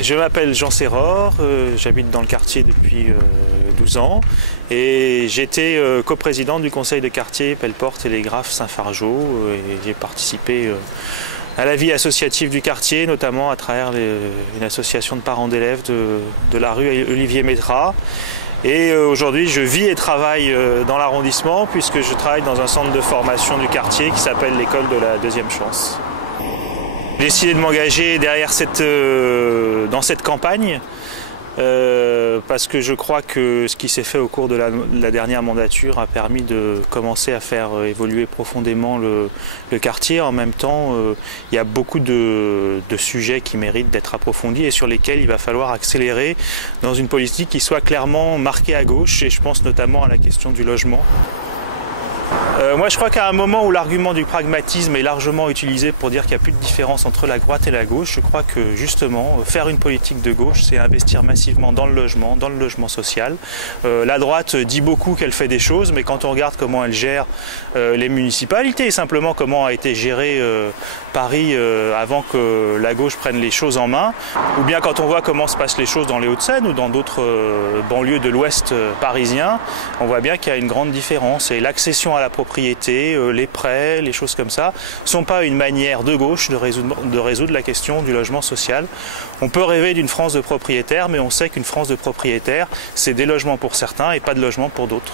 Je m'appelle Jean Serror, j'habite dans le quartier depuis 12 ans et j'étais coprésident du conseil de quartier Pelleport-Télégraphe Saint-Fargeau et j'ai participé à la vie associative du quartier, notamment à travers une association de parents d'élèves de la rue Olivier Métras. Et aujourd'hui, je vis et travaille dans l'arrondissement puisque je travaille dans un centre de formation du quartier qui s'appelle l'école de la deuxième chance. J'ai décidé de m'engager dans cette campagne parce que je crois que ce qui s'est fait au cours de la dernière mandature a permis de commencer à faire évoluer profondément le quartier. En même temps, il y a beaucoup de sujets qui méritent d'être approfondis et sur lesquels il va falloir accélérer dans une politique qui soit clairement marquée à gauche, et je pense notamment à la question du logement. Moi je crois qu'à un moment où l'argument du pragmatisme est largement utilisé pour dire qu'il n'y a plus de différence entre la droite et la gauche, je crois que justement faire une politique de gauche, c'est investir massivement dans le logement social. La droite dit beaucoup qu'elle fait des choses, mais quand on regarde comment elle gère les municipalités, et simplement comment a été géré Paris avant que la gauche prenne les choses en main, ou bien quand on voit comment se passent les choses dans les Hauts-de-Seine ou dans d'autres banlieues de l'Ouest parisien, on voit bien qu'il y a une grande différence. Et l'accession à la propriété, les prêts, les choses comme ça, ne sont pas une manière de gauche de résoudre la question du logement social. On peut rêver d'une France de propriétaires, mais on sait qu'une France de propriétaires, c'est des logements pour certains et pas de logements pour d'autres.